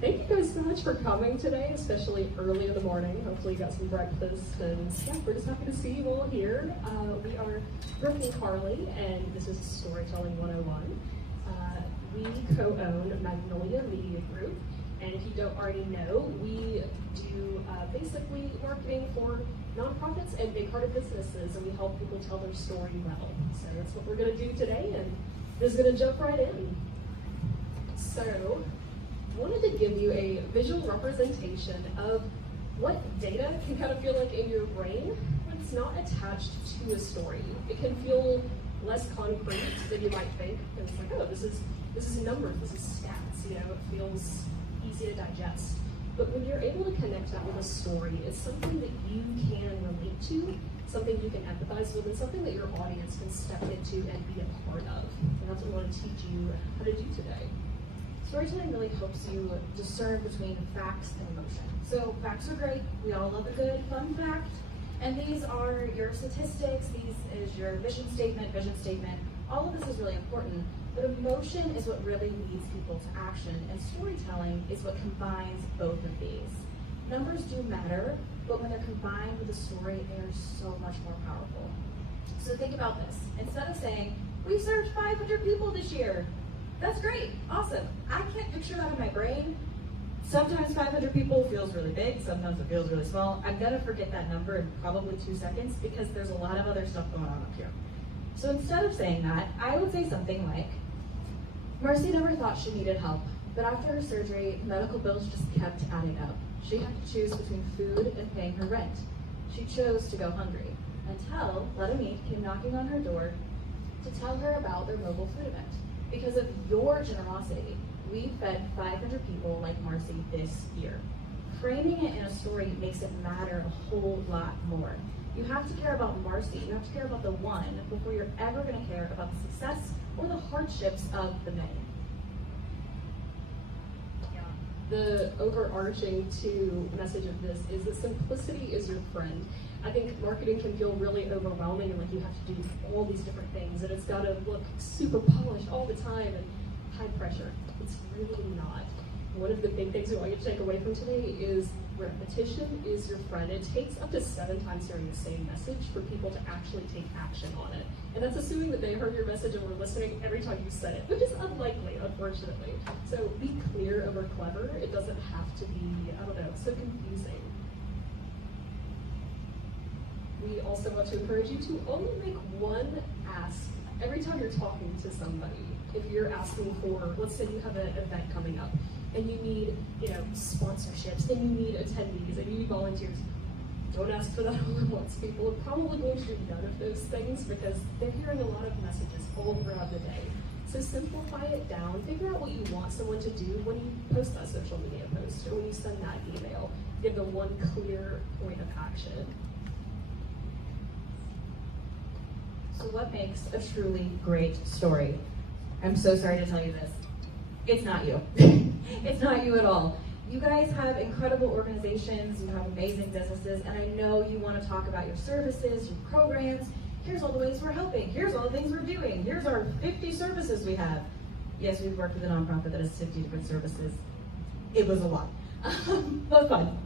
Thank you guys so much for coming today, especially early in the morning. Hopefully you got some breakfast, and yeah, we're just happy to see you all here. We are Brooke and Carlie, and this is Storytelling 101. We co-own Magnolia Media Group, and if you don't already know, we do basically marketing for nonprofits and big-hearted businesses, and we help people tell their story well. So that's what we're going to do today, and just going to jump right in. So, I wanted to give you a visual representation of what data can kind of feel like in your brain when it's not attached to a story. It can feel less concrete than you might think. It's like, oh, this is numbers, this is stats, you know, it feels easy to digest. But when you're able to connect that with a story, it's something that you can relate to, something you can empathize with, and something that your audience can step into and be a part of. And that's what we want to teach you how to do today. Storytelling really helps you discern between facts and emotion. So facts are great. We all love a good, fun fact. And these are your statistics. These is your mission statement, vision statement. All of this is really important. But emotion is what really leads people to action. And storytelling is what combines both of these. Numbers do matter, but when they're combined with a story, they are so much more powerful. So think about this. Instead of saying, we served 500 people this year, that's great, awesome. I can't picture that in my brain. Sometimes 500 people feels really big, sometimes it feels really small. I'm gonna forget that number in probably 2 seconds because there's a lot of other stuff going on up here. So instead of saying that, I would say something like, Marcy never thought she needed help, but after her surgery, medical bills just kept adding up. She had to choose between food and paying her rent. She chose to go hungry until Let 'Em Eat came knocking on her door to tell her about their mobile food event. Because of your generosity, we fed 500 people like Marcy this year. Framing it in a story makes it matter a whole lot more. You have to care about Marcy, you have to care about the one before you're ever going to care about the success or the hardships of the many. The overarching message of this is that simplicity is your friend. I think marketing can feel really overwhelming and like you have to do all these different things and it's got to look super polished all the time and high pressure. It's really not. One of the big things we want you to take away from today is repetition is your friend. It takes up to 7 times hearing the same message for people to actually take action on it. And that's assuming that they heard your message and were listening every time you said it, which is unlikely, unfortunately. So be clear over clever. It doesn't have to be, I don't know, so confusing. We also want to encourage you to only make one ask every time you're talking to somebody. If you're asking for, let's say you have an event coming up and you need, sponsorships, and you need attendees, and you need volunteers. Don't ask for that all at once. People are probably going to do none of those things because they're hearing a lot of messages all throughout the day. So simplify it down. Figure out what you want someone to do when you post that social media post or when you send that email. Give them one clear point of action. So what makes a truly great story? I'm so sorry to tell you this. It's not you. It's not you at all. You guys have incredible organizations, you have amazing businesses, and I know you want to talk about your services, your programs. Here's all the ways we're helping. Here's all the things we're doing. Here's our 50 services we have. Yes, we've worked with a nonprofit that has 50 different services. It was a lot, but fun.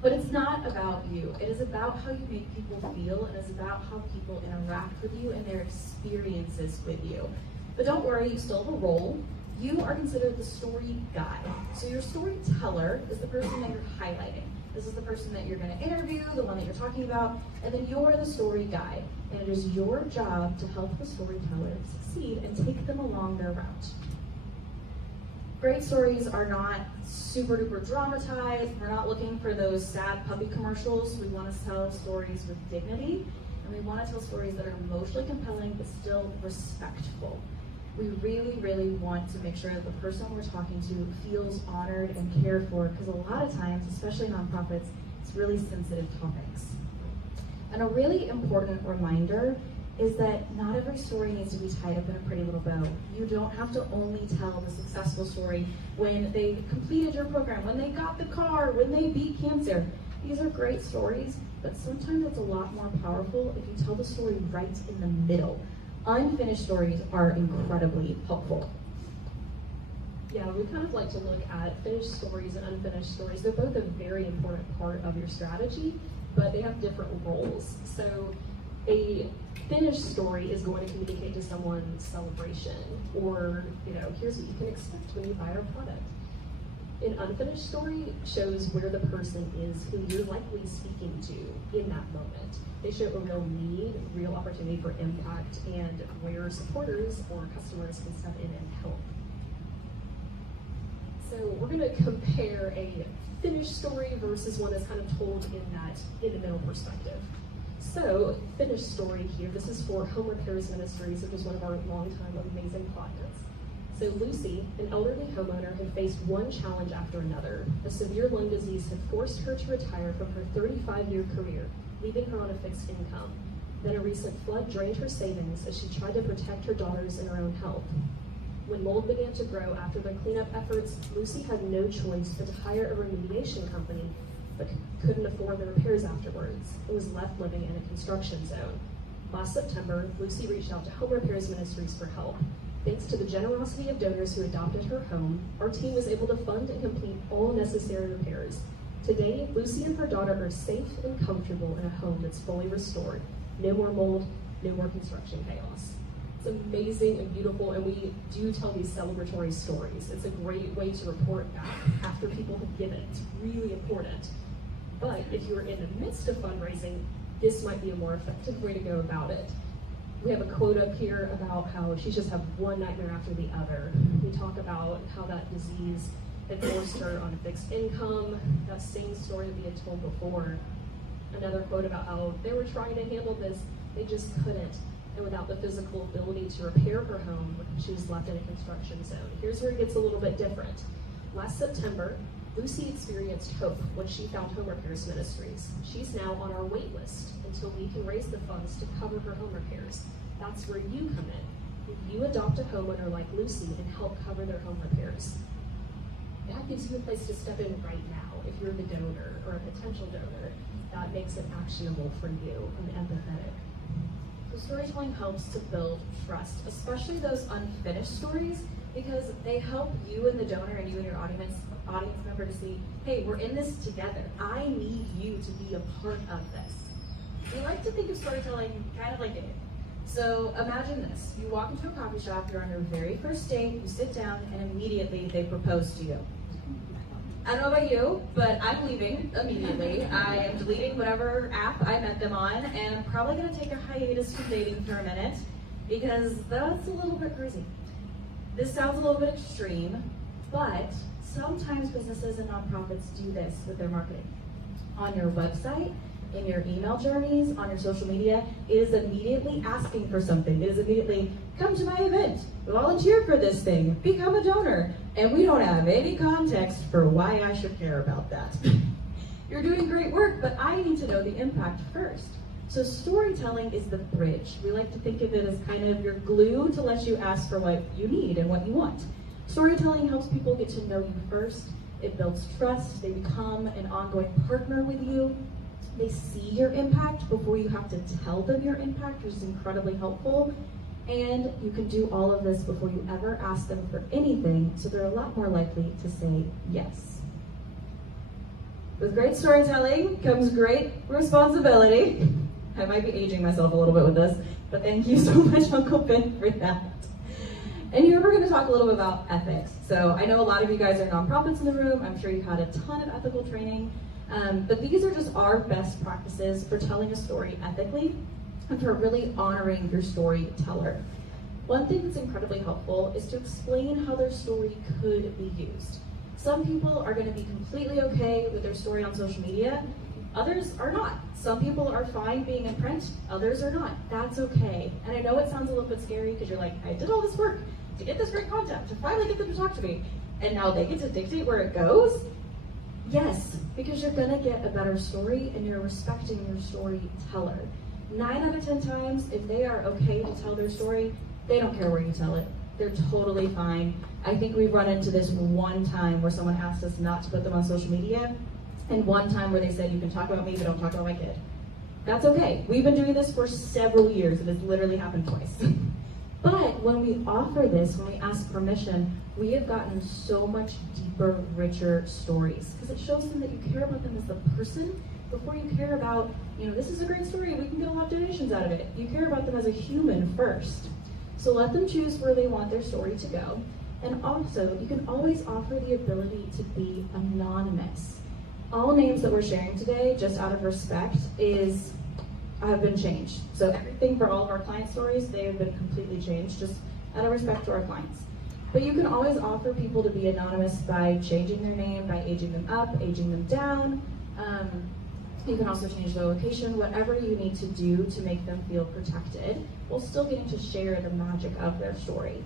But it's not about you. It is about how you make people feel, and it's about how people interact with you and their experiences with you. But don't worry, you still have a role. You are considered the story guide. So your storyteller is the person that you're highlighting. This is the person that you're going to interview, the one that you're talking about, and then you're the story guide. And it is your job to help the storyteller succeed and take them along their route. Great stories are not super duper dramatized. We're not looking for those sad puppy commercials. We want to tell stories with dignity, and we want to tell stories that are emotionally compelling but still respectful. We really, really want to make sure that the person we're talking to feels honored and cared for, because a lot of times, especially nonprofits, it's really sensitive topics. And a really important reminder is that not every story needs to be tied up in a pretty little bow. You don't have to only tell the successful story when they completed your program, when they got the car, when they beat cancer. These are great stories, but sometimes it's a lot more powerful if you tell the story right in the middle. Unfinished stories are incredibly helpful. Yeah, we kind of like to look at finished stories and unfinished stories. They're both a very important part of your strategy, but they have different roles. So a finished story is going to communicate to someone celebration, or, here's what you can expect when you buy our product. An unfinished story shows where the person is who you're likely speaking to in that moment. They show a real need, real opportunity for impact, and where supporters or customers can step in and help. So we're going to compare a finished story versus one that's kind of told in the middle perspective. So, finished story here, this is for Home Repairs Ministries, which is one of our longtime amazing clients. So Lucy, an elderly homeowner, had faced one challenge after another. A severe lung disease had forced her to retire from her 35-year career, leaving her on a fixed income. Then a recent flood drained her savings as she tried to protect her daughters and her own health. When mold began to grow after the cleanup efforts, Lucy had no choice but to hire a remediation company, but couldn't afford the repairs afterwards, and was left living in a construction zone. Last September, Lucy reached out to Home Repairs Ministries for help. Thanks to the generosity of donors who adopted her home, our team was able to fund and complete all necessary repairs. Today, Lucy and her daughter are safe and comfortable in a home that's fully restored. No more mold, no more construction chaos. It's amazing and beautiful, and we do tell these celebratory stories. It's a great way to report back after people have given. It's really important. But if you're in the midst of fundraising, this might be a more effective way to go about it. We have a quote up here about how she's just had one nightmare after the other. We talk about how that disease had forced her on a fixed income, that same story that we had told before. Another quote about how they were trying to handle this, they just couldn't. And without the physical ability to repair her home, she was left in a construction zone. Here's where it gets a little bit different. Last September, Lucy experienced hope when she found Home Repairs Ministries. She's now on our wait list until we can raise the funds to cover her home repairs. That's where you come in. You adopt a homeowner like Lucy and help cover their home repairs. That gives you a place to step in right now if you're the donor or a potential donor. That makes it actionable for you and empathetic. So storytelling helps to build trust, especially those unfinished stories, because they help you and the donor and you and your audience member to see, hey, we're in this together. I need you to be a part of this. We like to think of storytelling kind of like dating. So imagine this. You walk into a coffee shop, you're on your very first date, you sit down, and immediately they propose to you. I don't know about you, but I'm leaving immediately. I am deleting whatever app I met them on, and I'm probably going to take a hiatus from dating for a minute, because that's a little bit crazy. This sounds a little bit extreme, but sometimes businesses and nonprofits do this with their marketing. On your website, in your email journeys, on your social media, it is immediately asking for something. It is immediately, come to my event, volunteer for this thing, become a donor. And we don't have any context for why I should care about that. You're doing great work, but I need to know the impact first. So storytelling is the bridge. We like to think of it as kind of your glue to let you ask for what you need and what you want. Storytelling helps people get to know you first. It builds trust. They become an ongoing partner with you. They see your impact before you have to tell them your impact, which is incredibly helpful. And you can do all of this before you ever ask them for anything, so they're a lot more likely to say yes. With great storytelling comes great responsibility. I might be aging myself a little bit with this, but thank you so much, Uncle Ben, for that. And here we're going to talk a little bit about ethics. So I know a lot of you guys are nonprofits in the room. I'm sure you've had a ton of ethical training. But these are just our best practices for telling a story ethically and for really honoring your storyteller. One thing that's incredibly helpful is to explain how their story could be used. Some people are going to be completely okay with their story on social media. Others are not. Some people are fine being in print. Others are not. That's okay. And I know it sounds a little bit scary because you're like, I did all this work to get this great content, to finally get them to talk to me. And now they get to dictate where it goes? Yes, because you're gonna get a better story and you're respecting your storyteller. 9 out of 10 times, if they are okay to tell their story, they don't care where you tell it. They're totally fine. I think we've run into this one time where someone asked us not to put them on social media, and one time where they said, you can talk about me, but don't talk about my kid. That's okay. We've been doing this for several years. It has literally happened twice. But when we offer this, when we ask permission, we have gotten so much deeper, richer stories, because it shows them that you care about them as the person before you care about, this is a great story, we can get a lot of donations out of it. You care about them as a human first. So let them choose where they want their story to go. And also, you can always offer the ability to be anonymous. All names that we're sharing today, just out of respect, have been changed. So everything for all of our client stories, they have been completely changed, just out of respect to our clients. But you can always offer people to be anonymous by changing their name, by aging them up, aging them down. You can also change the location, whatever you need to do to make them feel protected, while still getting to share the magic of their story.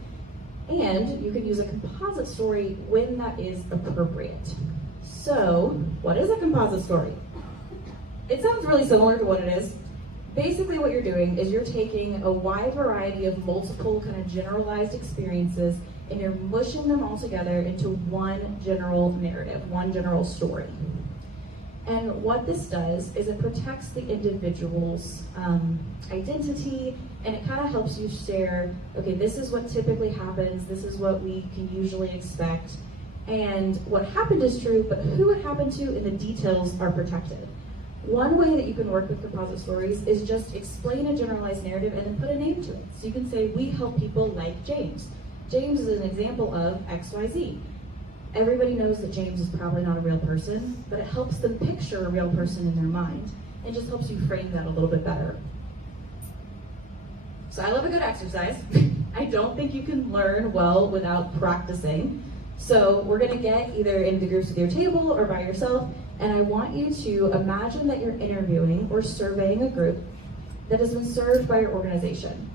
And you can use a composite story when that is appropriate. So, what is a composite story? It sounds really similar to what it is. Basically what you're doing is you're taking a wide variety of multiple kind of generalized experiences and you're mushing them all together into one general narrative, one general story. And what this does is it protects the individual's identity, and it kind of helps you share, okay, this is what typically happens, this is what we can usually expect, and what happened is true, but who it happened to and the details are protected. One way that you can work with composite stories is just explain a generalized narrative and then put a name to it. So you can say, we help people like James. James is an example of XYZ. Everybody knows that James is probably not a real person, but it helps them picture a real person in their mind. It just helps you frame that a little bit better. So I love a good exercise. I don't think you can learn well without practicing. So we're gonna get either in the groups at your table or by yourself, and I want you to imagine that you're interviewing or surveying a group that has been served by your organization.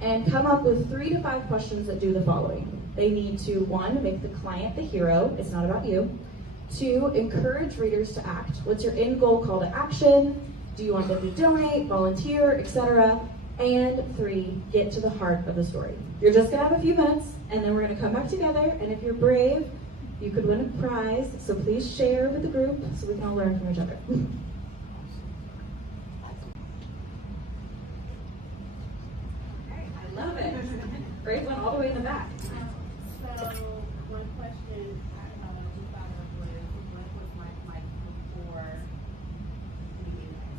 And come up with 3 to 5 questions that do the following. They need to, 1, make the client the hero, it's not about you. 2, encourage readers to act. What's your end goal call to action? Do you want them to donate, volunteer, etc.? And 3, get to the heart of the story. You're just gonna have a few minutes, and then we're gonna come back together, and if you're brave, you could win a prize, so please share with the group so we can all learn from each other. I love it. Brave one all the way in the back. So one question I we thought of was, what was my life before meeting us?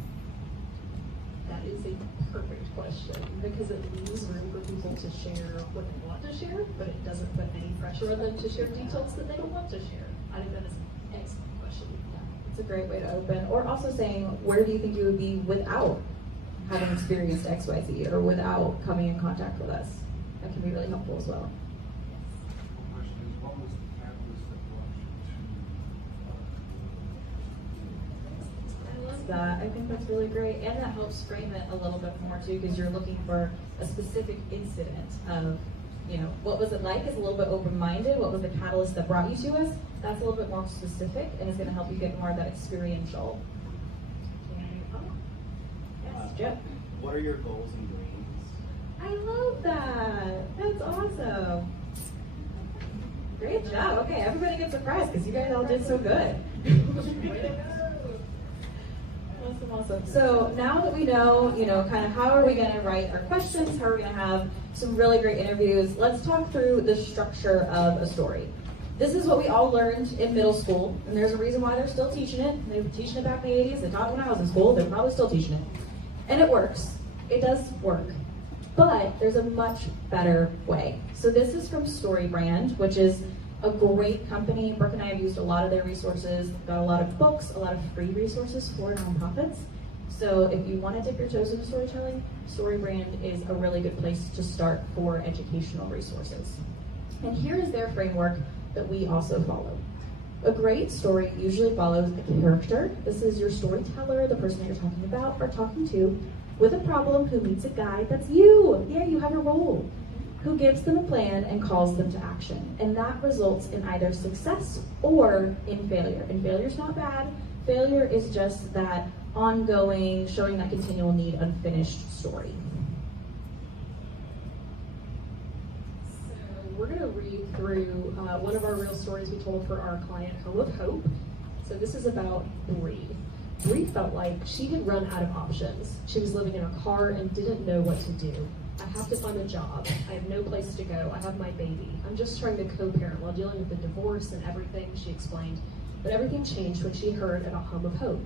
That is a perfect question, because it leaves room for people to share what they want to share, but it doesn't put any pressure on them to share details that they don't want to share. I think that is an excellent question. It's a great way to open. Or also saying, where do you think you would be without having experienced XYZ or without coming in contact with us? That can be really helpful as well. The question is, what was the catalyst that brought you to? I love that. I think that's really great. And that helps frame it a little bit more too, because you're looking for a specific incident of, what was it like is a little bit open-minded. What was the catalyst that brought you to us? That's a little bit more specific, and it's going to help you get more of that experiential. Yes, Jeff. What are your goals and dreams? I love that. That's awesome. Great job. Okay, everybody gets a prize because you guys all did so good. Awesome. So now that we know, kind of how are we going to write our questions, how are we going to have some really great interviews, let's talk through the structure of a story. This is what we all learned in middle school, and there's a reason why they're still teaching it. They were teaching it back in the 80s. They taught it when I was in school. They're probably still teaching it. And it works. It does work. But there's a much better way. So this is from StoryBrand, which is a great company. Brooke and I have used a lot of their resources. They've got a lot of books, a lot of free resources for nonprofits. So if you want to dip your toes into storytelling, StoryBrand is a really good place to start for educational resources. And here is their framework that we also follow. A great story usually follows a character. This is your storyteller, the person that you're talking about or talking to, with a problem who meets a guy that's you. Yeah, you have a role. Who gives them a plan and calls them to action. And that results in either success or in failure. And failure's not bad. Failure is just that ongoing, showing that continual need, unfinished story. So we're going to read through one of our real stories we told for our client, Home of Hope. So this is about Bree. Bree felt like she had run out of options. She was living in a car and didn't know what to do. I have to find a job. I have no place to go. I have my baby. I'm just trying to co-parent while dealing with the divorce and everything," she explained. But everything changed when she heard about Home of Hope.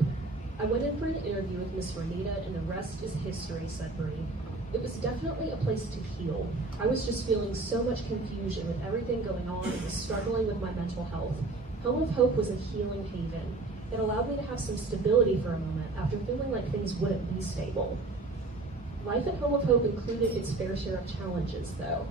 "I went in for an interview with Miss Renita, and the rest is history," said Bree. "It was definitely a place to heal. I was just feeling so much confusion with everything going on and was struggling with my mental health. Home of Hope was a healing haven. It allowed me to have some stability for a moment after feeling like things wouldn't be stable." Life at Home of Hope included its fair share of challenges, though.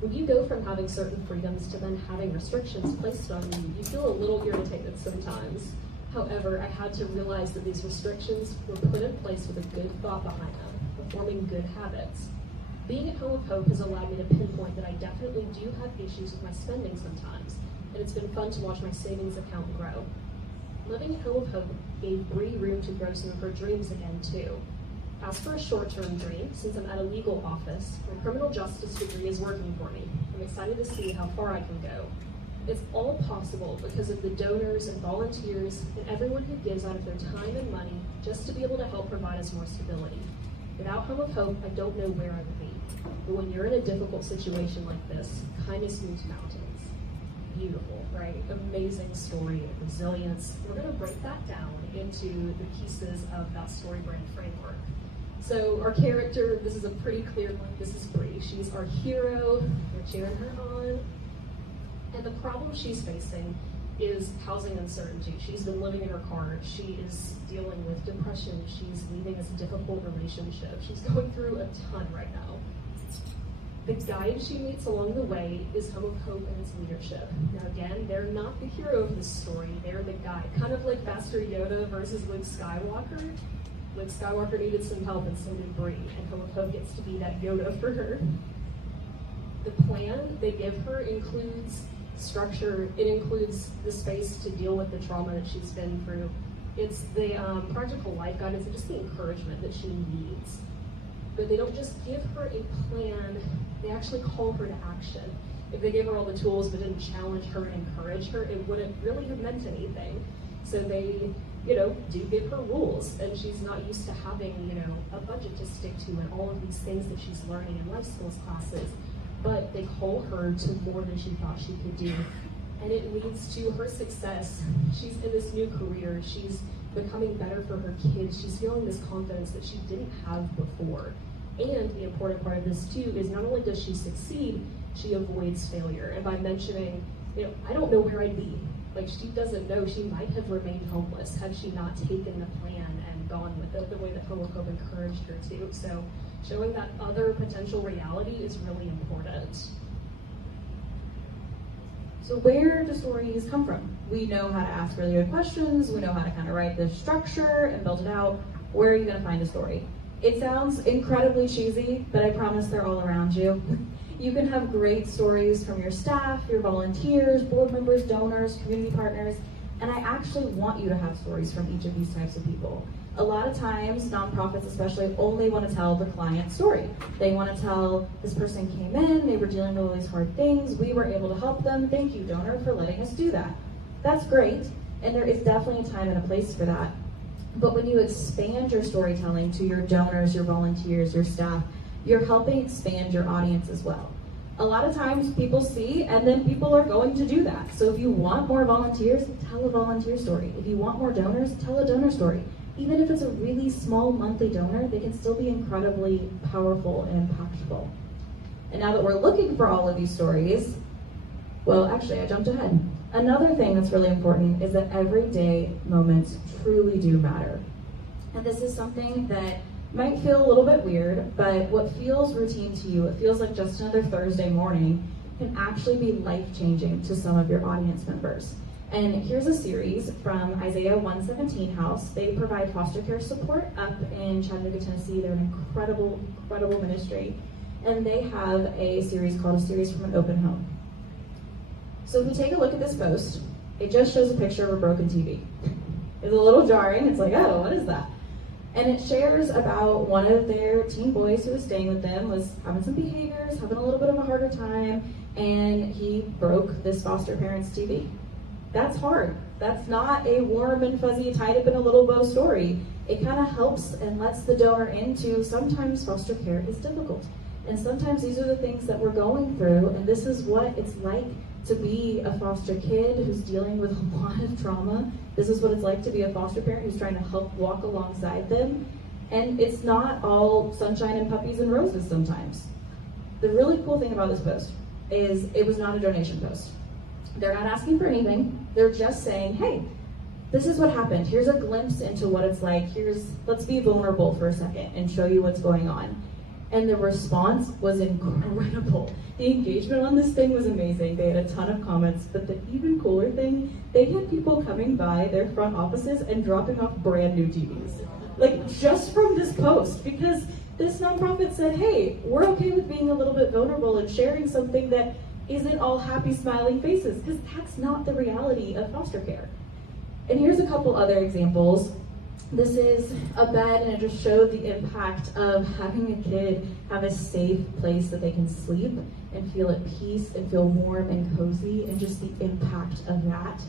When you go from having certain freedoms to then having restrictions placed on you, you feel a little irritated sometimes. However, I had to realize that these restrictions were put in place with a good thought behind them, of forming good habits. Being at Home of Hope has allowed me to pinpoint that I definitely do have issues with my spending sometimes, and it's been fun to watch my savings account grow. Living at Home of Hope gave Bree room to grow some of her dreams again, too. As for a short-term dream, since I'm at a legal office, my criminal justice degree is working for me. I'm excited to see how far I can go. It's all possible because of the donors and volunteers and everyone who gives out of their time and money just to be able to help provide us more stability. Without Home of Hope, I don't know where I would be. But when you're in a difficult situation like this, kindness moves mountains. Beautiful, right? Amazing story of resilience. We're going to break that down into the pieces of that story brand framework. So our character, this is a pretty clear one. This is Bree. She's our hero. We're cheering her on. And the problem she's facing is housing uncertainty. She's been living in her car. She is dealing with depression. She's leaving this difficult relationship. She's going through a ton right now. The guide she meets along the way is Home of Hope and its leadership. Now again, they're not the hero of this story. They're the guide. Kind of like Master Yoda versus Luke Skywalker. Luke Skywalker needed some help, and so did Bree, and Home of Hope gets to be that Yoda for her. The plan they give her includes structure. It includes the space to deal with the trauma that she's been through. It's the practical life guidance and just the encouragement that she needs. But they don't just give her a plan, they actually call her to action. If they gave her all the tools but didn't challenge her and encourage her, it wouldn't really have meant anything. So they, do give her rules, and she's not used to having, a budget to stick to and all of these things that she's learning in life skills classes. But they call her to more than she thought she could do. And it leads to her success. She's in this new career. She's becoming better for her kids. She's feeling this confidence that she didn't have before. And the important part of this too is not only does she succeed, she avoids failure. And by mentioning, I don't know where I'd be. Like, she doesn't know. She might have remained homeless had she not taken the plan and gone with it the way that Home of Hope encouraged her to. So showing that other potential reality is really important. So where do stories come from? We know how to ask really good questions. We know how to kind of write the structure and build it out. Where are you going to find a story? It sounds incredibly cheesy, but I promise they're all around you. You can have great stories from your staff, your volunteers, board members, donors, community partners, and I actually want you to have stories from each of these types of people. A lot of times, nonprofits especially only want to tell the client story. They want to tell, this person came in, they were dealing with all these hard things, we were able to help them, thank you, donor, for letting us do that. That's great, and there is definitely a time and a place for that. But when you expand your storytelling to your donors, your volunteers, your staff, you're helping expand your audience as well. A lot of times people see, and then people are going to do that. So if you want more volunteers, tell a volunteer story. If you want more donors, tell a donor story. Even if it's a really small monthly donor, they can still be incredibly powerful and impactful. And now that we're looking for all of these stories, well, actually, I jumped ahead. Another thing that's really important is that everyday moments truly do matter. And this is something that might feel a little bit weird, but what feels routine to you, it feels like just another Thursday morning, can actually be life-changing to some of your audience members. And here's a series from Isaiah 117 House. They provide foster care support up in Chattanooga, Tennessee. They're an incredible, incredible ministry. And they have a series called A Series from an Open Home. So if we take a look at this post, it just shows a picture of a broken TV. It's a little jarring. It's like, oh, what is that? And it shares about one of their teen boys who was staying with them, was having some behaviors, having a little bit of a harder time, and he broke this foster parent's TV. That's hard. That's not a warm and fuzzy, tied up in a little bow story. It kind of helps and lets the donor into sometimes foster care is difficult. And sometimes these are the things that we're going through, and this is what it's like to be a foster kid who's dealing with a lot of trauma. This is what it's like to be a foster parent who's trying to help walk alongside them. And it's not all sunshine and puppies and roses sometimes. The really cool thing about this post is it was not a donation post. They're not asking for anything. They're just saying, hey, this is what happened. Here's a glimpse into what it's like. Let's be vulnerable for a second and show you what's going on. And the response was incredible. The engagement on this thing was amazing. They had a ton of comments, but the even cooler thing, they had people coming by their front offices and dropping off brand new TVs. Like, just from this post, because this nonprofit said, hey, we're okay with being a little bit vulnerable and sharing something that isn't all happy, smiling faces, because that's not the reality of foster care. And here's a couple other examples. This is a bed, and it just showed the impact of having a kid have a safe place that they can sleep and feel at peace and feel warm and cozy, and just the impact of that.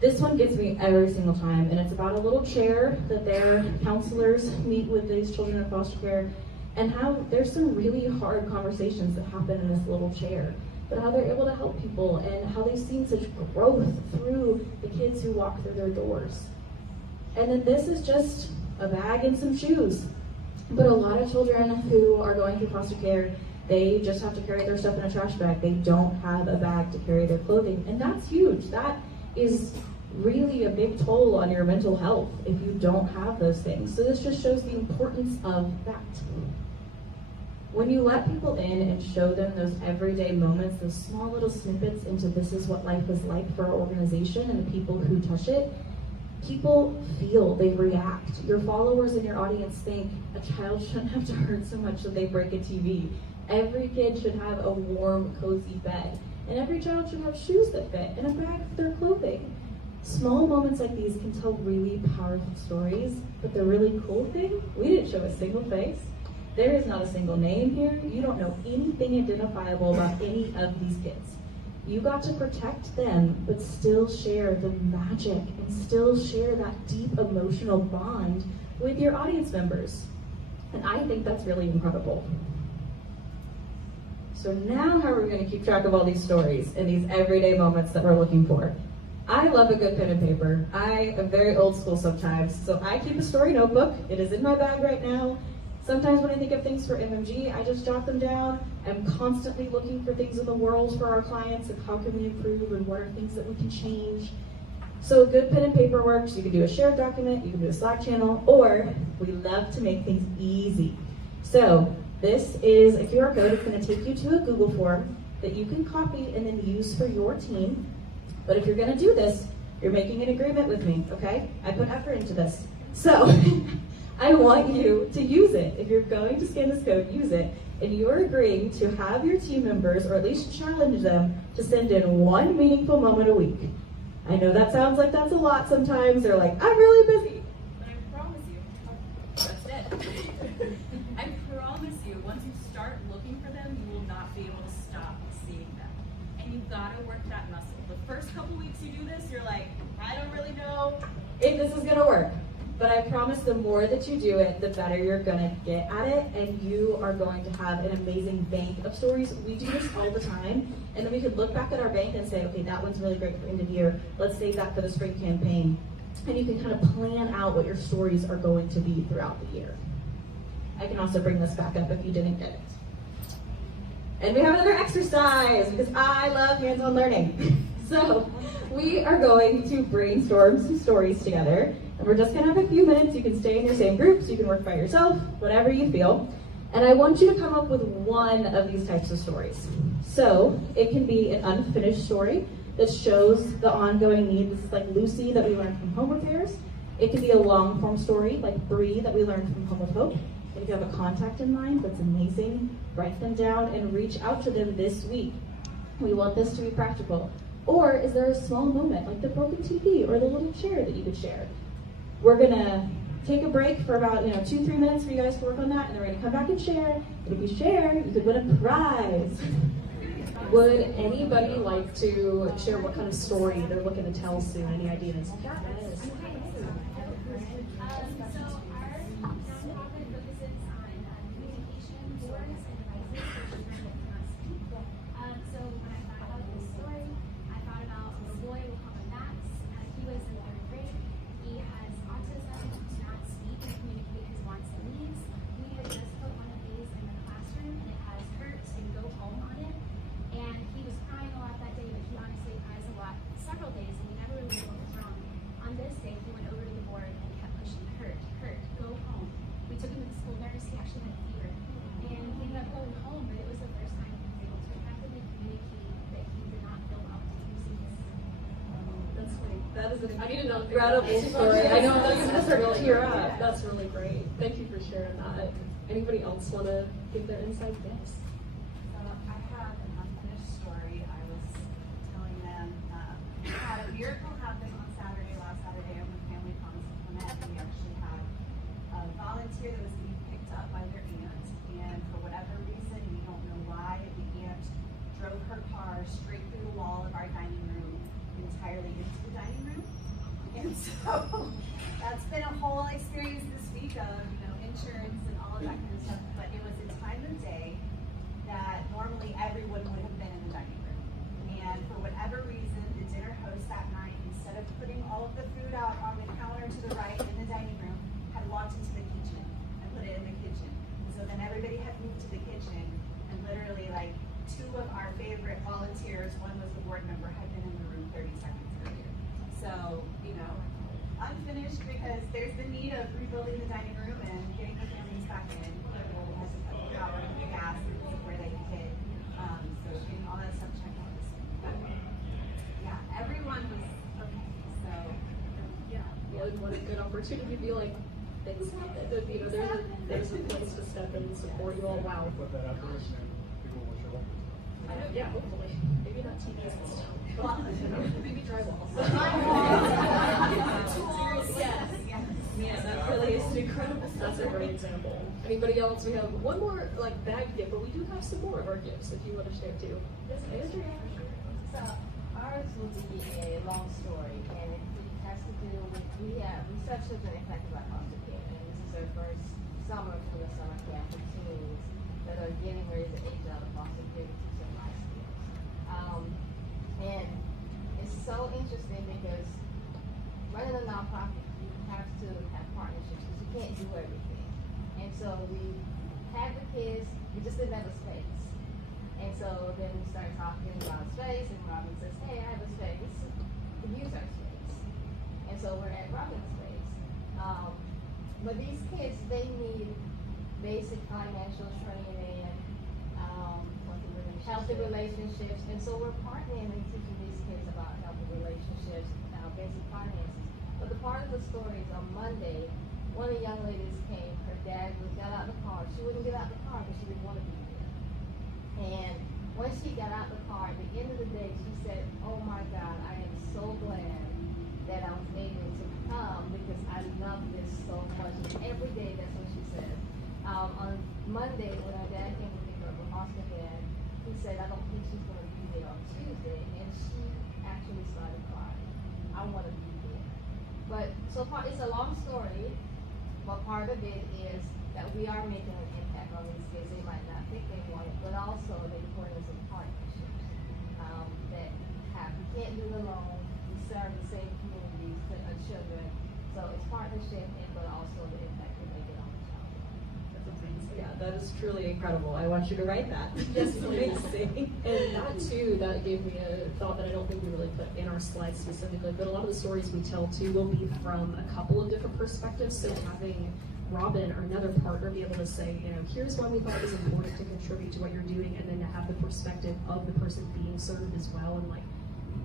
This one gets me every single time, and it's about a little chair that their counselors meet with these children in foster care, and how there's some really hard conversations that happen in this little chair, but how they're able to help people and how they've seen such growth through the kids who walk through their doors. And then this is just a bag and some shoes. But a lot of children who are going through foster care, they just have to carry their stuff in a trash bag. They don't have a bag to carry their clothing, and that's huge. That is really a big toll on your mental health if you don't have those things. So this just shows the importance of that. When you let people in and show them those everyday moments, those small little snippets into this is what life is like for our organization and the people who touch it, people feel, they react. Your followers and your audience think a child shouldn't have to hurt so much that they break a TV. Every kid should have a warm, cozy bed. And every child should have shoes that fit and a bag for their clothing. Small moments like these can tell really powerful stories, but the really cool thing, we didn't show a single face. There is not a single name here. You don't know anything identifiable about any of these kids. You got to protect them, but still share the magic and still share that deep emotional bond with your audience members. And I think that's really incredible. So now how are we going to keep track of all these stories and these everyday moments that we're looking for? I love a good pen and paper. I am very old school sometimes, so I keep a story notebook. It is in my bag right now. Sometimes when I think of things for MMG, I just jot them down. I'm constantly looking for things in the world for our clients and how can we improve and what are things that we can change. So a good pen and paper works. You can do a shared document, you can do a Slack channel, or we love to make things easy. So this is a QR code. It's going to take you to a Google form that you can copy and then use for your team. But if you're going to do this, you're making an agreement with me, okay? I put effort into this. So I want you to use it. If you're going to scan this code, use it. And you're agreeing to have your team members, or at least challenge them, to send in one meaningful moment a week. I know that sounds like that's a lot sometimes. They're like, I'm really busy. But I promise you, that's it. I promise you, once you start looking for them, you will not be able to stop seeing them. And you've got to work that muscle. The first couple weeks you do this, you're like, I don't really know if this is gonna work. But I promise the more that you do it, the better you're gonna get at it, and you are going to have an amazing bank of stories. We do this all the time, and then we could look back at our bank and say, okay, that one's really great for end of year. Let's save that for the spring campaign. And you can kind of plan out what your stories are going to be throughout the year. I can also bring this back up if you didn't get it. And we have another exercise, because I love hands-on learning. So we are going to brainstorm some stories together. And we're just going to have a few minutes. You can stay in your same groups. You can work by yourself, whatever you feel. And I want you to come up with one of these types of stories. So it can be an unfinished story that shows the ongoing need. This is like Lucy that we learned from Home Repairs. It could be a long form story like Bree that we learned from Home with Hope. If you have a contact in mind, that's amazing. Write them down and reach out to them this week. We want this to be practical. Or is there a small moment like the broken TV or the little chair that you could share? We're gonna take a break for about 2-3 minutes for you guys to work on that, and then we're gonna come back and share. And if you share, you could win a prize. Would anybody like to share what kind of story they're looking to tell soon? Any ideas? So our nonprofit focuses on communication, boards, and advice so she kind of cannot speak. So when I thought about this story, I thought about a little boy we'll call him Max. He was in third grade. He has autism, cannot speak and communicate his wants and needs. We had just put one of these in the classroom, and it has hurt and go home on it. And he was crying a lot that day, but he honestly cries a lot several days, and we never really knew what was wrong. On this day, he went over to the board and kept pushing, hurt, go home. We took him to the school nurse. He actually had a fever, and he ended up going home, but it was the first time he was able to effectively communicate that he did not feel well using his. That's great. That is an I need an incredible story. I know that's gonna start to tear up. Yeah. That's really great. Thank you for sharing that. Anybody else want to give their insight? Yes. I have an unfinished story. I was telling them we had a miracle happen on last Saturday, when family promised to come in. We actually had a volunteer that was being picked up by their aunt, and for whatever reason, we don't know why, the aunt drove her car straight through the wall of our dining room, entirely into the dining room. And so that's been a whole experience this week of, insurance and all of that kind of stuff. But it was a time of day that normally everyone would have been in the dining room. And for whatever reason, the dinner host that night, instead of putting all of the food out on the counter to the right in the dining room, had walked into the kitchen and put it in the kitchen. And so then everybody had moved to the kitchen, and literally like two of our favorite volunteers, one was the board member, had been in the room 30 seconds earlier. So, unfinished because there's the need of rebuilding the dining room and getting the families back in. It has to cut the power and the gas where they can hit. So getting all that stuff checked out this week. But yeah, everyone was okay. So Yeah. What a good opportunity to be like, things happen. There's a place to step in and support you all. Wow. Put that out there and then people will show up. Yeah, hopefully. Maybe not TVs and stuff. Maybe drywall. Yeah, that really is an incredible That's a great example. Anybody else? We have one more bag gift, but we do have some more of our gifts if you want to share too. Yes, Andrea. So ours will be a long story, and it has to do with we such has been impacted by foster care, and this is our first summer for the summer camp for teens that are getting ready to age out of foster care to teach them life skills. And it's so interesting because running a nonprofit, you have to have partnerships because you can't do everything. And so we had the kids, we just didn't have a space. And so then we started talking about space, and Robin says, hey, I have a space, you can use our space. And so we're at Robin's space. But these kids, they need basic financial training, healthy relationships, and so we're partnering and teaching these kids about healthy relationships, basic finances. But the part of the story is on Monday, one of the young ladies came, her dad got out of the car. She wouldn't get out of the car because she didn't want to be there. And once she got out of the car, at the end of the day, she said, oh my God, I am so glad that I was able to come because I love this so much. And every day, that's what she said. On Monday, when her dad came to pick her up, her foster dad, he said, I don't think she's going to be there on Tuesday. And she actually started crying. I want to be there. But so far, it's a long story, but part of it is that we are making an impact on these kids. They might not think they want it, but also the importance of partnerships that we can't do it alone. We serve the same communities, children. So it's partnership, but also the impact we make it on the child. Yeah, that is truly incredible. I want you to write that. Yes, please. And that too, that gave me a thought that I don't think we really put in our slides specifically, but a lot of the stories we tell too will be from a couple of different perspectives. So having Robin or another partner be able to say, here's why we thought it was important to contribute to what you're doing, and then to have the perspective of the person being served as well, and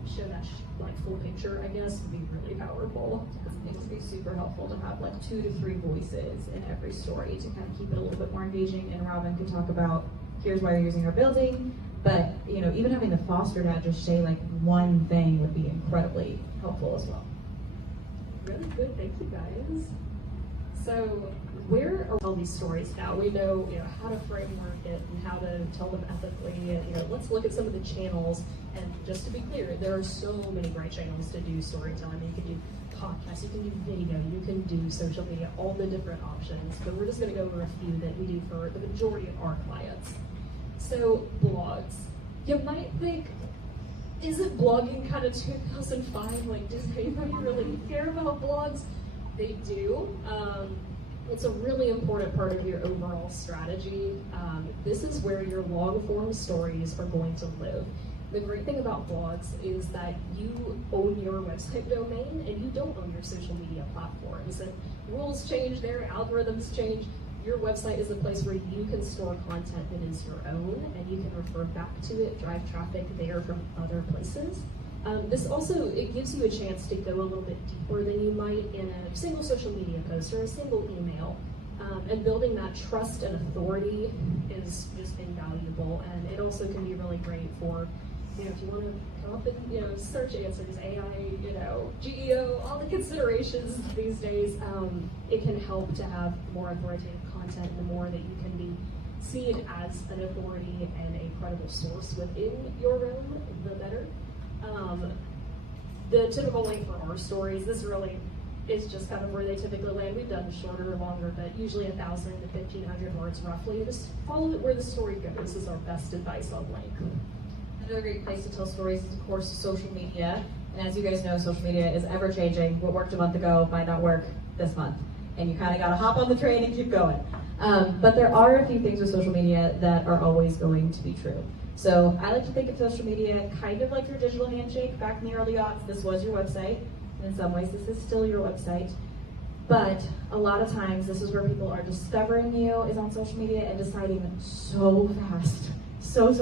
show that full picture, I guess, would be really powerful. I think it would be super helpful to have 2 to 3 voices in every story to kind of keep it a little bit more engaging. And Robin could talk about, here's why you're using our building, but even having the foster dad just say one thing would be incredibly helpful as well. Really good, thank you guys. So where are all these stories now? We know, how to framework it and how to tell them ethically. And, let's look at some of the channels. And just to be clear, there are so many great channels to do storytelling. You can do podcasts, you can do video, you can do social media, all the different options. But we're just going to go over a few that we do for the majority of our clients. So blogs. You might think, isn't blogging kind of 2005? Like, does anybody really care about blogs? They do. It's a really important part of your overall strategy. This is where your long form stories are going to live. The great thing about blogs is that you own your website domain and you don't own your social media platforms. And rules change there, algorithms change. Your website is a place where you can store content that is your own and you can refer back to it, drive traffic there from other places. This also, it gives you a chance to go a little bit deeper than you might in a single social media post or a single email. And building that trust and authority is just invaluable. And it also can be really great for, if you want to come up with, search answers, AI, GEO, all the considerations these days, it can help to have more authoritative content. The more that you can be seen as an authority and a credible source within your realm, the better. The typical length for our stories, this really is just kind of where they typically land. We've done shorter or longer, but usually 1,000 to 1,500 words roughly. Just follow it where the story goes is our best advice on length. Another great place to tell stories is, of course, social media. And as you guys know, social media is ever changing. What worked a month ago might not work this month. And you kind of got to hop on the train and keep going. But there are a few things with social media that are always going to be true. So I like to think of social media kind of like your digital handshake. Back in the early aughts, this was your website. And in some ways, this is still your website. But a lot of times, this is where people are discovering you, is on social media, and deciding so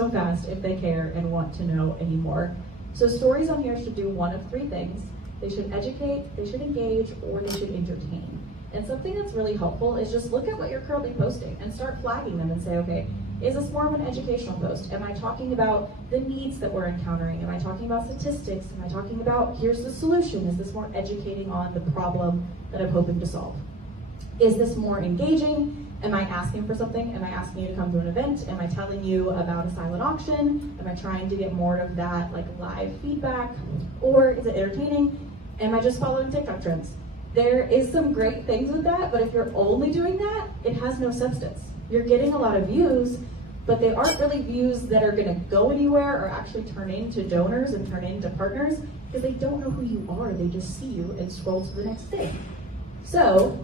fast if they care and want to know anymore. So stories on here should do one of three things. They should educate, they should engage, or they should entertain. And something that's really helpful is just look at what you're currently posting and start flagging them and say, okay, is this more of an educational post? Am I talking about the needs that we're encountering? Am I talking about statistics? Am I talking about, here's the solution? Is this more educating on the problem that I'm hoping to solve? Is this more engaging? Am I asking for something? Am I asking you to come to an event? Am I telling you about a silent auction? Am I trying to get more of that like live feedback? Or is it entertaining? Am I just following TikTok trends? There is some great things with that, but if you're only doing that, it has no substance. You're getting a lot of views, but they aren't really views that are gonna go anywhere or actually turn into donors and turn into partners because they don't know who you are. They just see you and scroll to the next thing. So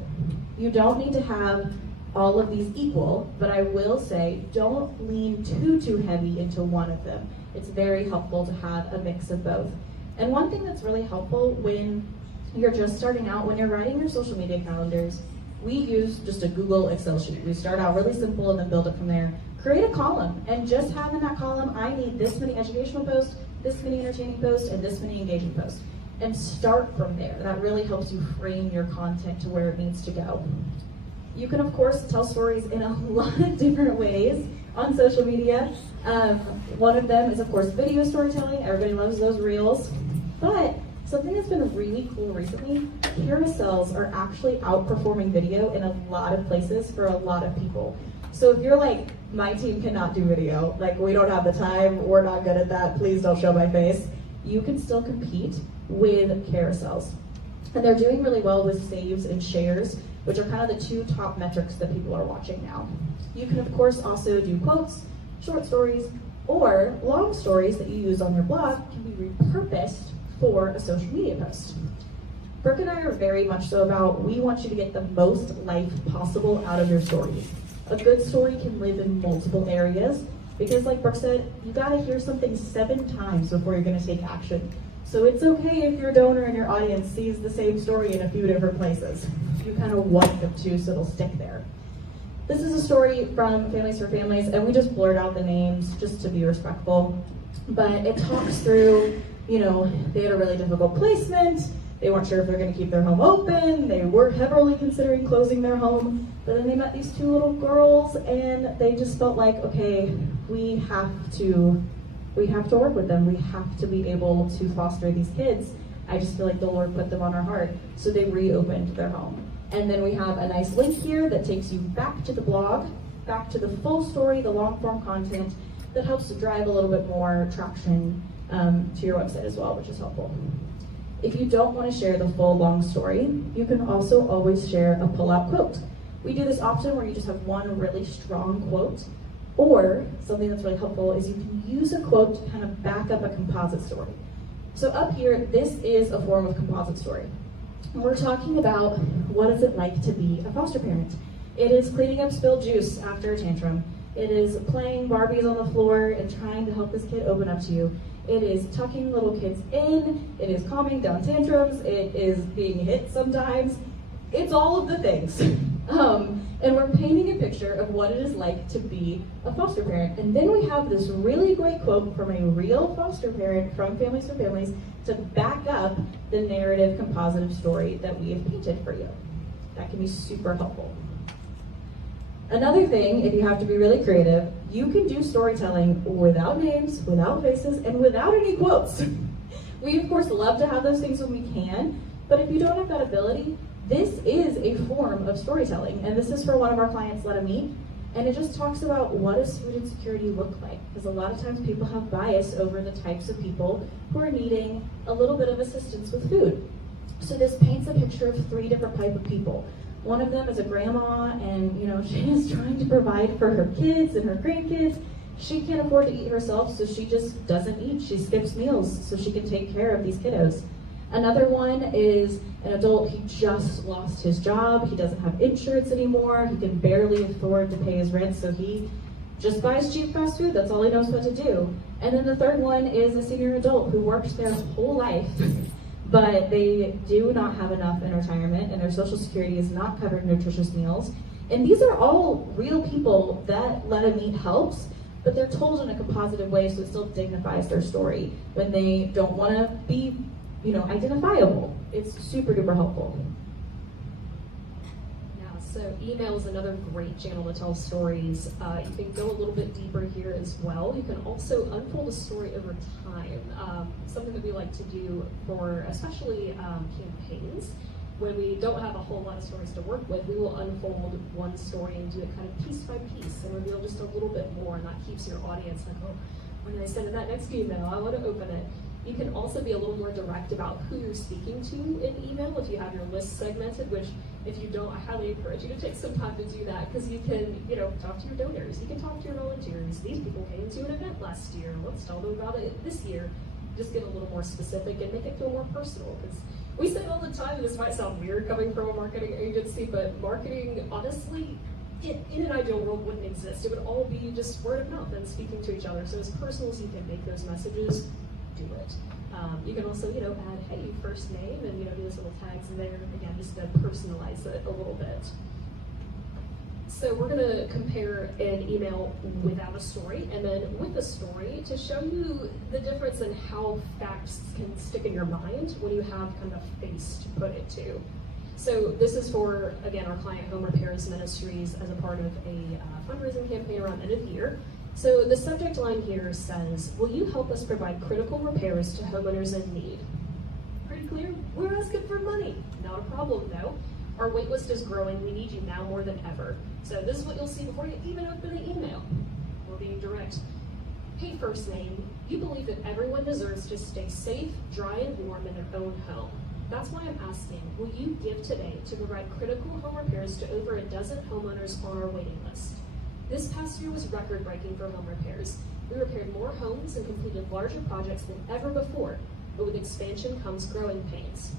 you don't need to have all of these equal, but I will say don't lean too heavy into one of them. It's very helpful to have a mix of both. And one thing that's really helpful when you're just starting out, when you're writing your social media calendars, we use just a Google Excel sheet. We start out really simple and then build it from there. Create a column and just have in that column, I need this many educational posts, this many entertaining posts, and this many engaging posts. And start from there. That really helps you frame your content to where it needs to go. You can, of course, tell stories in a lot of different ways on social media. One of them is, of course, video storytelling. Everybody loves those reels. But something that's been really cool recently, carousels are actually outperforming video in a lot of places for a lot of people. So if you're like, my team cannot do video, like we don't have the time, we're not good at that, please don't show my face, you can still compete with carousels. And they're doing really well with saves and shares, which are kind of the two top metrics that people are watching now. You can, of course, also do quotes, short stories, or long stories that you use on your blog can be repurposed for a social media post. Brooke and I are very much so about, we want you to get the most life possible out of your stories. A good story can live in multiple areas because, like Brooke said, you gotta hear something 7 times before you're gonna take action. So it's okay if your donor in your audience sees the same story in a few different places. You kind of want them to, so it'll stick there. This is a story from Families for Families, and we just blurred out the names just to be respectful. But it talks through, they had a really difficult placement. They weren't sure if they're going to keep their home open. They were heavily considering closing their home. But then they met these 2 little girls, and they just felt like, okay, we have to work with them. We have to be able to foster these kids. I just feel like the Lord put them on our heart. So they reopened their home. And then we have a nice link here that takes you back to the blog, back to the full story, the long form content that helps to drive a little bit more traction to your website as well, which is helpful. If you don't want to share the full long story, you can also always share a pull-out quote. We do this often where you just have one really strong quote, Or something that's really helpful is you can use a quote to kind of back up a composite story. So up here, this is a form of composite story. And we're talking about what is it like to be a foster parent. It is cleaning up spilled juice after a tantrum. It is playing Barbies on the floor and trying to help this kid open up to you. It is tucking little kids in. It is calming down tantrums. It is being hit sometimes. It's all of the things. And we're painting a picture of what it is like to be a foster parent. And then we have this really great quote from a real foster parent from Families for Families to back up the narrative compositive story that we have painted for you. That can be super helpful. Another thing, if you have to be really creative, you can do storytelling without names, without faces, and without any quotes. We, of course, love to have those things when we can, but if you don't have that ability, this is a form of storytelling, and this is for one of our clients, Let 'Em Eat, and it just talks about what does food insecurity look like, because a lot of times people have bias over the types of people who are needing a little bit of assistance with food. So this paints a picture of 3 different types of people. One of them is a grandma, and she is trying to provide for her kids and her grandkids. She can't afford to eat herself, so she just doesn't eat. She skips meals so she can take care of these kiddos. Another one is an adult. He just lost his job. He doesn't have insurance anymore. He can barely afford to pay his rent, so he just buys cheap fast food. That's all he knows what to do. And then the third one is a senior adult who worked their whole life, but they do not have enough in retirement, and their Social Security is not covering nutritious meals. And these are all real people that Let 'Em Eat helps, but they're told in a compositive way, so it still dignifies their story when they don't want to be identifiable. It's super duper helpful. Yeah, so email is another great channel to tell stories. You can go a little bit deeper here as well. You can also unfold a story over time. Something that we like to do for especially campaigns. When we don't have a whole lot of stories to work with, we will unfold one story and do it kind of piece by piece and reveal just a little bit more, and that keeps your audience like, oh, when I send in that next email, I want to open it. You can also be a little more direct about who you're speaking to in email if you have your list segmented, which if you don't, I highly encourage you to take some time to do that, because you can, talk to your donors, you can talk to your volunteers. These people came to an event last year, let's tell them about it this year. Just get a little more specific and make it feel more personal, because we say it all the time, and this might sound weird coming from a marketing agency, but marketing, honestly, in an ideal world wouldn't exist. It would all be just word of mouth and speaking to each other. So as personal as you can make those messages, do it. You can also, add, hey, first name, and, do those little tags in there, again, just to personalize it a little bit. So we're gonna compare an email without a story, and then with a story to show you the difference in how facts can stick in your mind when you have kind of a face to put it to. So this is for, again, our client Home Repairs Ministries as a part of a fundraising campaign around end of year. So the subject line here says, will you help us provide critical repairs to homeowners in need? Pretty clear? We're asking for money. Not a problem though. Our wait list is growing. We need you now more than ever. So this is what you'll see before you even open the email. We're being direct. Hey, first name, you believe that everyone deserves to stay safe, dry, and warm in their own home. That's why I'm asking, will you give today to provide critical home repairs to over a dozen homeowners on our waiting list? This past year was record-breaking for home repairs. We repaired more homes and completed larger projects than ever before, but with expansion comes growing pains.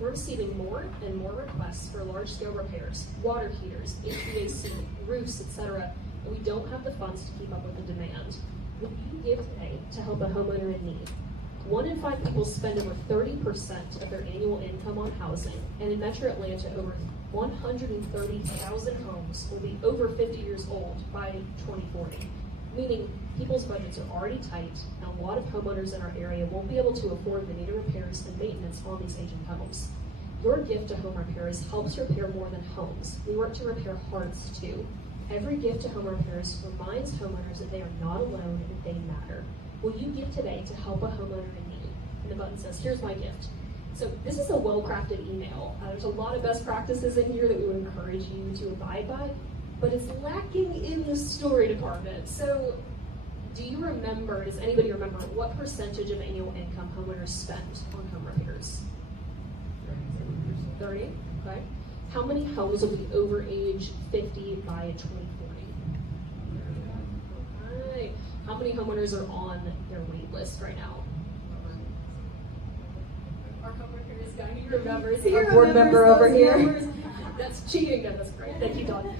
We're receiving more and more requests for large-scale repairs, water heaters, HVAC, roofs, etc., and we don't have the funds to keep up with the demand. Will you give today to help a homeowner in need? 1 in 5 people spend over 30% of their annual income on housing, and in Metro Atlanta, over 130,000 homes will be over 50 years old by 2040, meaning people's budgets are already tight, and a lot of homeowners in our area won't be able to afford the needed repairs and maintenance on these aging homes. Your gift to home repairs helps repair more than homes. We work to repair hearts too. Every gift to home repairs reminds homeowners that they are not alone and they matter. Will you give today to help a homeowner in need? And the button says, here's my gift. So this is a well-crafted email. There's a lot of best practices in here that we would encourage you to abide by, but it's lacking in the story department. So do you remember, does anybody remember what percentage of annual income homeowners spend on home repairs? 30, okay. How many homes will be over age 50 by 2040? How many homeowners are on their wait list right now? Our home repairs guy, he remembers. Our board member over here. That's cheating. No, that's great. Thank you, Dawn.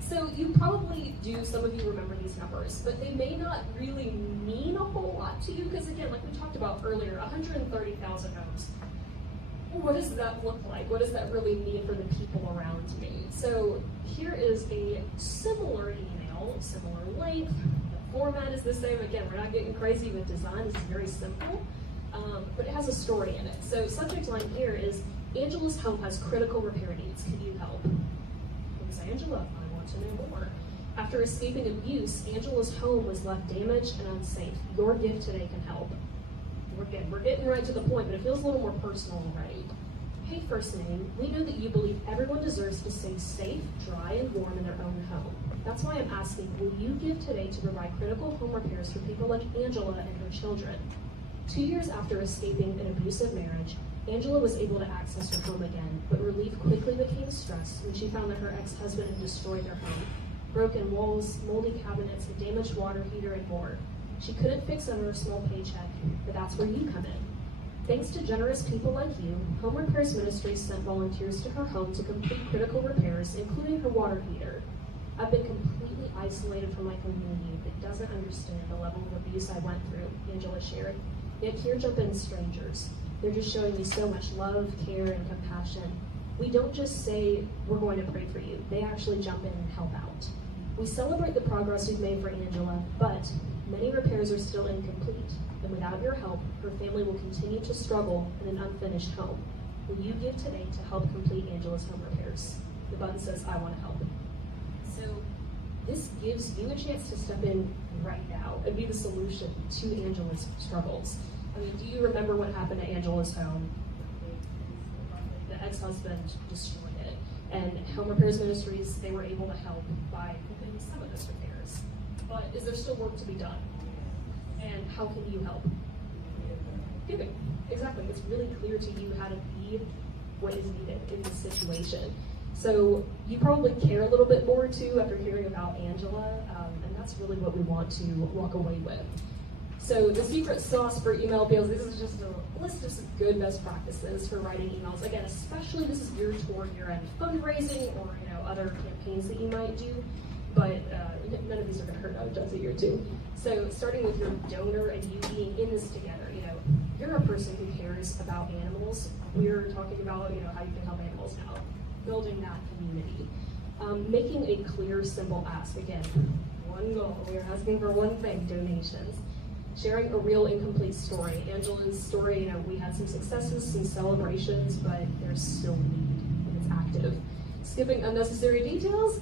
So you probably do, some of you remember these numbers, but they may not really mean a whole lot to you because, again, like we talked about earlier, 130,000 homes. What does that look like? What does that really mean for the people around me? So here is a similar email, similar length. The format is the same. Again, we're not getting crazy with design. This is very simple, but it has a story in it. So subject line here is, Angela's home has critical repair needs. Can you help? Who's Angela? I want to know more. After escaping abuse, Angela's home was left damaged and unsafe. Your gift today can help. We're getting right to the point, but it feels a little more personal already. Hey, first name, we know that you believe everyone deserves to stay safe, dry, and warm in their own home. That's why I'm asking, will you give today to provide critical home repairs for people like Angela and her children? 2 years after escaping an abusive marriage, Angela was able to access her home again, but relief quickly became stressed when she found that her ex-husband had destroyed their home. Broken walls, moldy cabinets, a damaged water heater, and more. She couldn't fix under a small paycheck, but that's where you come in. Thanks to generous people like you, Home Repairs Ministries sent volunteers to her home to complete critical repairs, including her water heater. I've been completely isolated from my community that doesn't understand the level of abuse I went through, Angela shared. Yet here jump in strangers. They're just showing me so much love, care, and compassion. We don't just say, we're going to pray for you. They actually jump in and help out. We celebrate the progress we've made for Angela, but many repairs are still incomplete, and without your help, her family will continue to struggle in an unfinished home. Will you give today to help complete Angela's home repairs? The button says, I want to help. So this gives you a chance to step in right now and be the solution to Angela's struggles. I mean, do you remember what happened to Angela's home? The ex-husband destroyed it. And Home Repairs Ministries, they were able to help by completing some of those repairs. But is there still work to be done? And how can you help? Giving. Exactly. It's really clear to you how to be what is needed in this situation. So you probably care a little bit more too after hearing about Angela, and that's really what we want to walk away with. So the secret sauce for email appeals, this is just a list of some good best practices for writing emails. Again, especially this is geared toward year-end fundraising or other campaigns that you might do, but none of these are going to hurt out of a year or two. So starting with your donor and you being in this together, you're a person who cares about animals. We're talking about how you can help animals now, building that community, making a clear, simple ask. Again, one goal. We're asking for one thing: donations. Sharing a real incomplete story. Angela's story, we had some successes, some celebrations, but there's still need, and it's active. Skipping unnecessary details.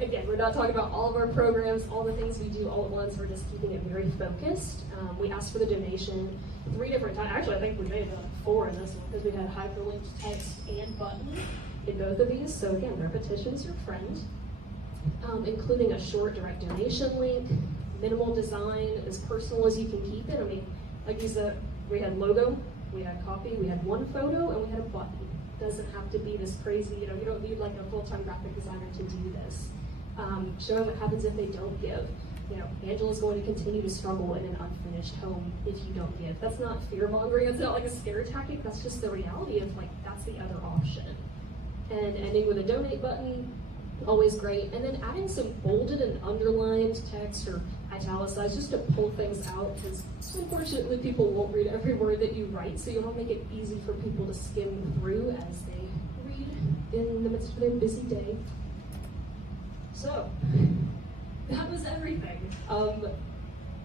Again, we're not talking about all of our programs, all the things we do all at once. We're just keeping it very focused. We asked for the donation 3 different times. Actually, I think we may have done 4 in this one because we had hyperlinked text and button in both of these. So again, repetition's your friend. Including a short direct donation link, minimal design, as personal as you can keep it. I mean, like you said, we had logo, we had copy, we had one photo, and we had a button. It doesn't have to be this crazy, you don't need like a full-time graphic designer to do this. Showing what happens if they don't give. Angela's going to continue to struggle in an unfinished home if you don't give. That's not fear-mongering, it's not like a scare tactic, that's just the reality of that's the other option. And ending with a donate button, always great. And then adding some bolded and underlined text or italicized just to pull things out, because unfortunately people won't read every word that you write, so you want to make it easy for people to skim through as they read in the midst of their busy day. So, that was everything.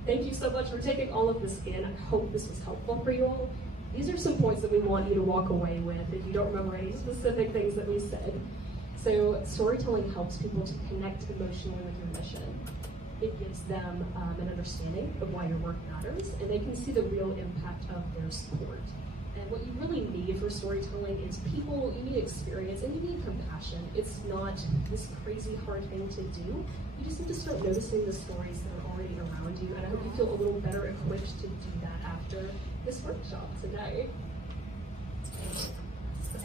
Thank you so much for taking all of this in. I hope this was helpful for you all. These are some points that we want you to walk away with if you don't remember any specific things that we said. So storytelling helps people to connect emotionally with your mission. It gives them an understanding of why your work matters, and they can see the real impact of their support. And what you really need for storytelling is people, you need experience, and you need compassion. It's not this crazy hard thing to do. You just need to start noticing the stories that are already around you, and I hope you feel a little better equipped to do that after this workshop today.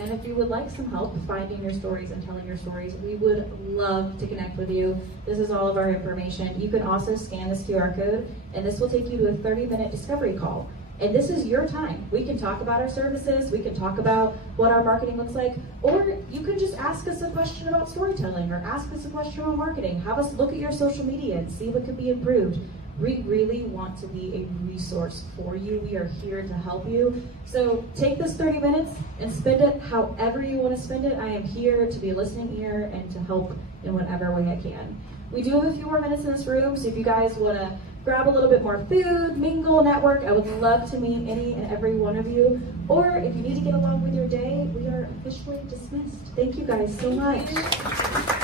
And if you would like some help finding your stories and telling your stories, we would love to connect with you. This is all of our information. You can also scan this QR code, and this will take you to a 30-minute discovery call. And this is your time. We can talk about our services, we can talk about what our marketing looks like, or you can just ask us a question about storytelling or ask us a question about marketing. Have us look at your social media and see what could be improved. We really want to be a resource for you. We are here to help you. So take this 30 minutes and spend it however you want to spend it. I am here to be a listening ear and to help in whatever way I can. We do have a few more minutes in this room, so if you guys want to grab a little bit more food, mingle, network, I would love to meet any and every one of you. Or if you need to get along with your day, we are officially dismissed. Thank you guys so much.